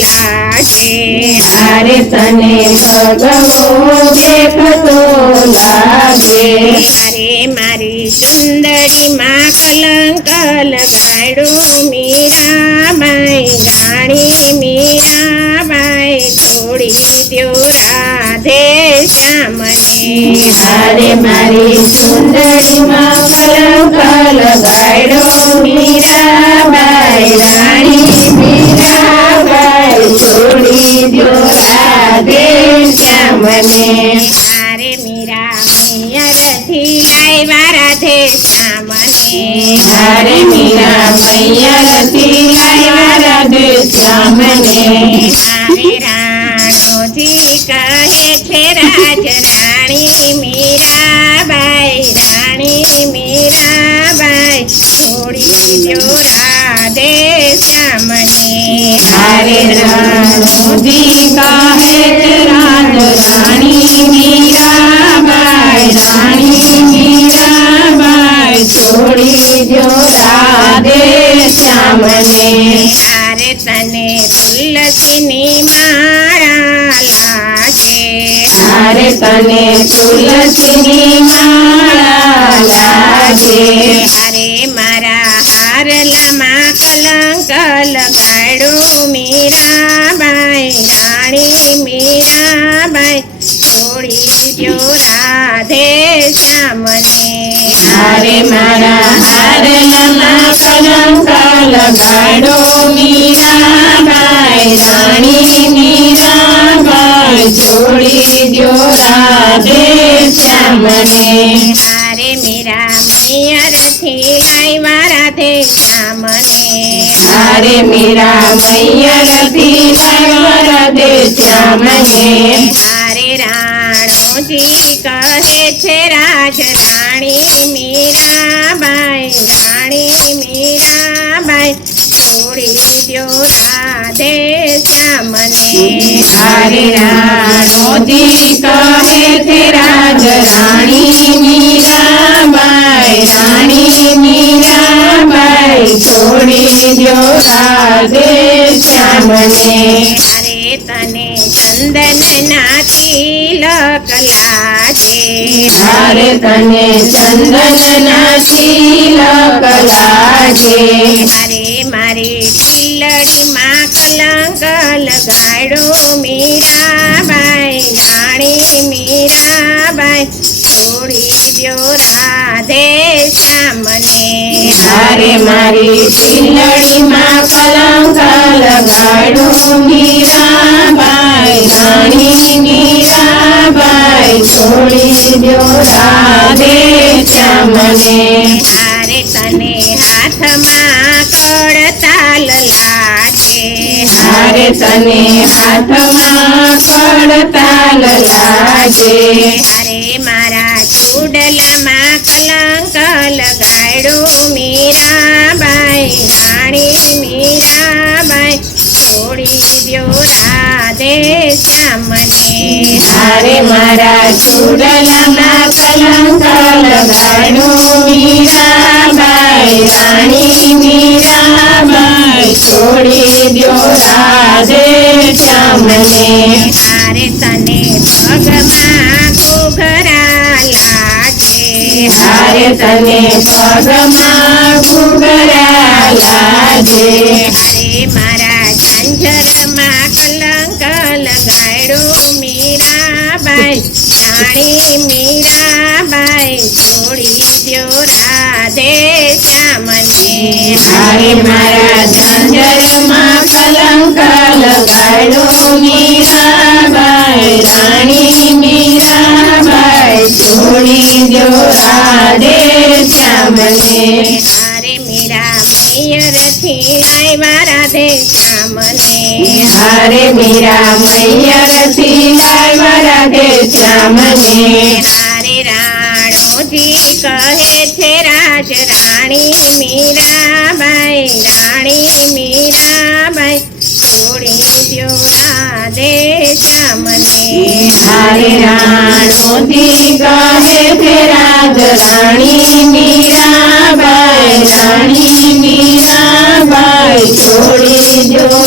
લાગે હારે તને ભગવો દેખતો લાગે અરે મારી ચંદડીમાં કલંક લગાડ્યું મીરાબાઈ રાણી મીરાબાઈ છોડી દ્યો રાધે શ્યામને હારે મારી ચુંદડીમાં કલંક લગાડ્યો મીરાબાઈ રાણી મીરાબાઈ છોડી દ્યો રાધે શ્યામને અરે મીરા મૈયરથી લાવ્યા રાધે શ્યામને હારે મીરા મૈયરથી લાવ્યા રાધે શ્યામને અરે રાણોજી કહે છે રાજ રાણી મીરાબાઈ રાણી મીરાબાઈ છોડી દ્યો રાધે શ્યામને હારે રાણોજી કહે છે રાજ રાણી મીરાબાઈ રાણી મીરાબાઈ છોડી દ્યો રાધે શ્યામને અરે તને તુલસીની માળા લાગે હારે તને તુલસીની માળા લાગે અરે મારા હારલામાં કલંક લગાડ્યું મીરાબાઈ રાણી મીરાબાઈ છોડી દ્યો રાધે શ્યામને હારે મારા હારલામાં કલંક લગાડો મીરાબાઈ રાણી મીરાબાઈ છોડી દ્યો રાધે શ્યામને અરે મીરા મૈયરથી લાવ્યા રાધે શ્યામને હારે મીરા મૈયરથી લાવ્યા રાધે શ્યામને અરે રાણોજી કહે છે રાજ રાણી મીરાબાઈ રાણી મીરાબાઈ છોડી દ્યો રાધે શ્યામને હારે રાણોજી કહે છે રાજ રાણી મીરાબાઈ રાણી મીરાબાઈ છોડી દ્યો રાધે શ્યામને અરે તને ચંદનના તિલક લાગે હારે તને ચંદનના તિલક લાગે અરે મારી ટીલડીમાં કલંક લગાડ્યો મીરાબાઈ રાણી મીરાબાઈ છોડી દ્યો રાધે શ્યામને હારે મારી ટીલડીમાં કલંક લગાડો મીરાબાઈ રાણી મીરાબાઈ છોડી દ્યો રાધે શ્યામને અરે તને હાથમાં કડતાલ લાગે હારે તને હાથમાં કડતાલ લાગે અરે મારા ચૂડલામાં કલંક લગાડ્યો મીરાબાઈ રાણી મીરાબાઈ છોડી દ્યો રાધે શ્યામને હારે મારા ચૂડલામાં કલંક લગાડો મીરાબાઈ રાણી મીરાબાઈ છોડી દ્યો રાધે શ્યામને અરે તને પગમાં ઘૂઘરા લાગે હારે તને પગમાં ઘૂઘરા લાગે અરે મારા ઝંઝરમાં કલંક લગાડ્યો મીરાબાઈ રાણી મીરાબાઈ છોડી દ્યો રાધે શ્યામને હારે મારા ઝંઝરમાં કલંક લગાડો મીરાબાઈ રાણી મીરાબાઈ છોડી દ્યો રાધે શ્યામને અરે મીરા મૈયરથી લાવ્યા રાધે શ્યામને હારે મીરા મૈયરથી લાવ્યા રાધે શ્યામને હારે રાણોજી કહે છે રાજ રાણી મીરાબાઈ રાણી મીરાબાઈ છોડી દ્યો રાધે શ્યામને હારે રાણોજી કહે છે રાજ રાણી મીરાબાઈ રાણી મીરાબાઈ છોડી દ્યો